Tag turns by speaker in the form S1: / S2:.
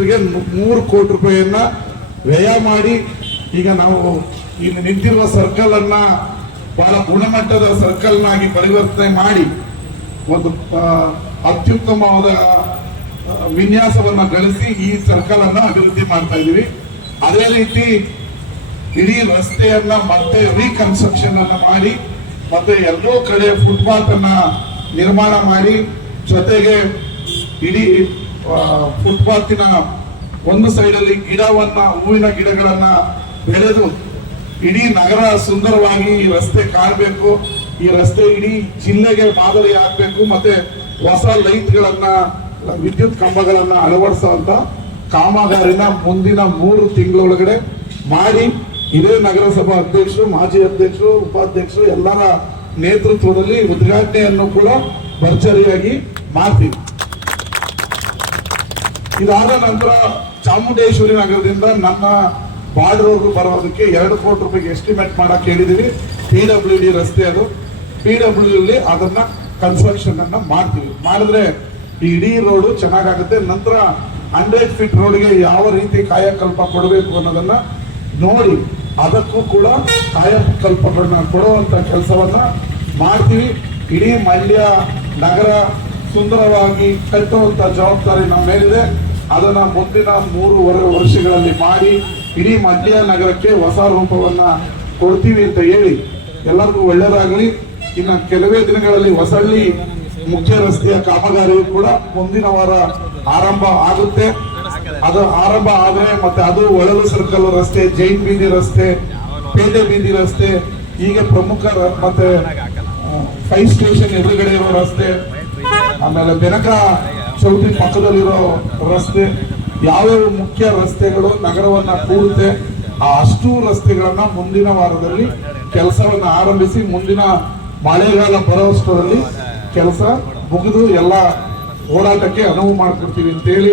S1: ಕಿಲೋಮೀಟರ್ಗೆ ಮೂರು ಕೋಟಿ ರೂಪಾಯಿಯನ್ನ ವ್ಯಯ ಮಾಡಿ ಈಗ ನಾವು ಈಗ ನಿಂತಿರುವ ಸರ್ಕಲ್ ಅನ್ನ ಬಹಳ ಗುಣಮಟ್ಟದ ಸರ್ಕಲ್ನಾಗಿ ಪರಿವರ್ತನೆ ಮಾಡಿ ಒಂದು ಅತ್ಯುತ್ತಮವಾದ ವಿನ್ಯಾಸವನ್ನು ಗಳಿಸಿ ಈ ಸರ್ಕಲ್ ಅನ್ನ ಅಭಿವೃದ್ಧಿ ಮಾಡ್ತಾ ಇದೀವಿ ಅದೇ ರೀತಿ ಇಡೀ ರಸ್ತೆಯನ್ನ ಮತ್ತೆ ರೀಕನ್ಸ್ಟ್ರಕ್ಷನ್ ಅನ್ನ ಮಾಡಿ ಮತ್ತೆ ಎಲ್ಲೋ ಕಡೆ ಫುಟ್ಪಾತ್ ಅನ್ನ ನಿರ್ಮಾಣ ಮಾಡಿ ಜೊತೆಗೆ ಇಡೀ ಫುಟ್ಪಾತಿನ ಒಂದು ಸೈಡಲ್ಲಿ ಗಿಡವನ್ನ, ಹೂವಿನ ಗಿಡಗಳನ್ನ ಬೆಳೆದು ಇಡೀ ನಗರ ಸುಂದರವಾಗಿ ಈ ರಸ್ತೆ ಕಾಣಬೇಕು. ಈ ರಸ್ತೆ ಇಡೀ ಜಿಲ್ಲೆಗೆ ಮಾದರಿ ಆಗ್ಬೇಕು ಮತ್ತೆ ಹೊಸ ಲೈಟ್ಗಳನ್ನ, ವಿದ್ಯುತ್ ಕಂಬಗಳನ್ನ ಅಳವಡಿಸುವಂತ ಕಾಮಗಾರಿನ ಮುಂದಿನ ಮೂರು ತಿಂಗಳೊಳಗಡೆ ಮಾಡಿ ಇದೇ ನಗರಸಭಾ ಅಧ್ಯಕ್ಷರು, ಮಾಜಿ ಅಧ್ಯಕ್ಷರು, ಉಪಾಧ್ಯಕ್ಷರು ಎಲ್ಲರ ನೇತೃತ್ವದಲ್ಲಿ ಉದ್ಘಾಟನೆಯನ್ನು ಕೂಡ ಭರ್ಜರಿಯಾಗಿ ಮಾಡ್ತೀವಿ. ಇದಾದ ನಂತರ ಚಾಮುಂಡೇಶ್ವರಿ ನಗರದಿಂದ ನನ್ನ ಬಾರ್ಡರ್ ಬರೋದಕ್ಕೆ ಎರಡು ಕೋಟಿ ರೂಪಾಯಿಗೆ ಎಸ್ಟಿಮೇಟ್ ಮಾಡಕ್ಕೆ ಹೇಳಿದ್ದೀವಿ ಪಿ ಡಬ್ಲ್ಯೂ ಡಿ ರಸ್ತೆ ಅದು. ಪಿ ಡಬ್ಲ್ಯೂ ಡಿ ಅದನ್ನ ಕನ್ಸ್ಟ್ರಕ್ಷನ್ ಅನ್ನ ಮಾಡ್ತೀವಿ. ಮಾಡಿದ್ರೆ ಈ ಇಡೀ ರೋಡು ಚೆನ್ನಾಗಾಗುತ್ತೆ. ನಂತರ ಹಂಡ್ರೆಡ್ ಫೀಟ್ ರೋಡ್ಗೆ ಯಾವ ರೀತಿ ಕಾಯಕಲ್ಪ ಕೊಡಬೇಕು ಅನ್ನೋದನ್ನ ನೋಡಿ, ಅದಕ್ಕೂ ಕೂಡ ಕಾಯಕಲ್ಪಗಳನ್ನ ಕೊಡುವಂತ ಕೆಲಸವನ್ನ ಮಾಡ್ತೀವಿ. ಇಡೀ ಮಂಡ್ಯ ನಗರ ಸುಂದರವಾಗಿ ಕಟ್ಟುವಂತ ಜವಾಬ್ದಾರಿ ನಮ್ಮ ಮೇಲಿದೆ. ಅದನ್ನ ಮುಂದಿನ ಮೂರುವರೆ ವರ್ಷಗಳಲ್ಲಿ ಮಾಡಿ ಇಡೀ ಮಂಡ್ಯ ನಗರಕ್ಕೆ ಹೊಸ ರೂಪವನ್ನ ಕೊಡ್ತೀವಿ ಅಂತ ಹೇಳಿ ಎಲ್ಲರಿಗೂ ಒಳ್ಳೆಯದಾಗಲಿ. ಇನ್ನು ಕೆಲವೇ ದಿನಗಳಲ್ಲಿ ಹೊಸಳ್ಳಿ ಮುಖ್ಯ ರಸ್ತೆಯ ಕಾಮಗಾರಿಯು ಕೂಡ ಮುಂದಿನ ವಾರ ಆರಂಭ ಆಗುತ್ತೆ. ಅದು ಆರಂಭ ಆದರೆ ಮತ್ತೆ ಅದು ಒಳಲು ಸರ್ಕಲ್ ರಸ್ತೆ, ಜೈನ್ ಬೀದಿ ರಸ್ತೆ ಪೇಟೆ ಬೀದಿ ರಸ್ತೆ, ಹೀಗೆ ಪ್ರಮುಖ ಮತ್ತೆ ಫೈವ್ ಸ್ಟೇಷನ್ ಎದುರುಗಡೆ ಇರುವ ರಸ್ತೆ, ಆಮೇಲೆ ಬೆನಕ ಚೌಟ್ರಿ ಪಕ್ಕದಲ್ಲಿರೋ ರಸ್ತೆ, ಯಾವ್ಯಾವ ಮುಖ್ಯ ರಸ್ತೆಗಳು ನಗರವನ್ನ ಕೂಡುತ್ತೆ ಆ ಅಷ್ಟು ರಸ್ತೆಗಳನ್ನ ಮುಂದಿನ ವಾರದಲ್ಲಿ ಕೆಲಸವನ್ನ ಆರಂಭಿಸಿ, ಮುಂದಿನ ಮಳೆಗಾಲ ಬರೋಷ್ಟರಲ್ಲಿ ಕೆಲಸ ಮುಗಿದು ಎಲ್ಲ ಓಡಾಟಕ್ಕೆ ಅನುವು ಮಾಡ್ಕೊಡ್ತೀವಿ ಅಂತೇಳಿ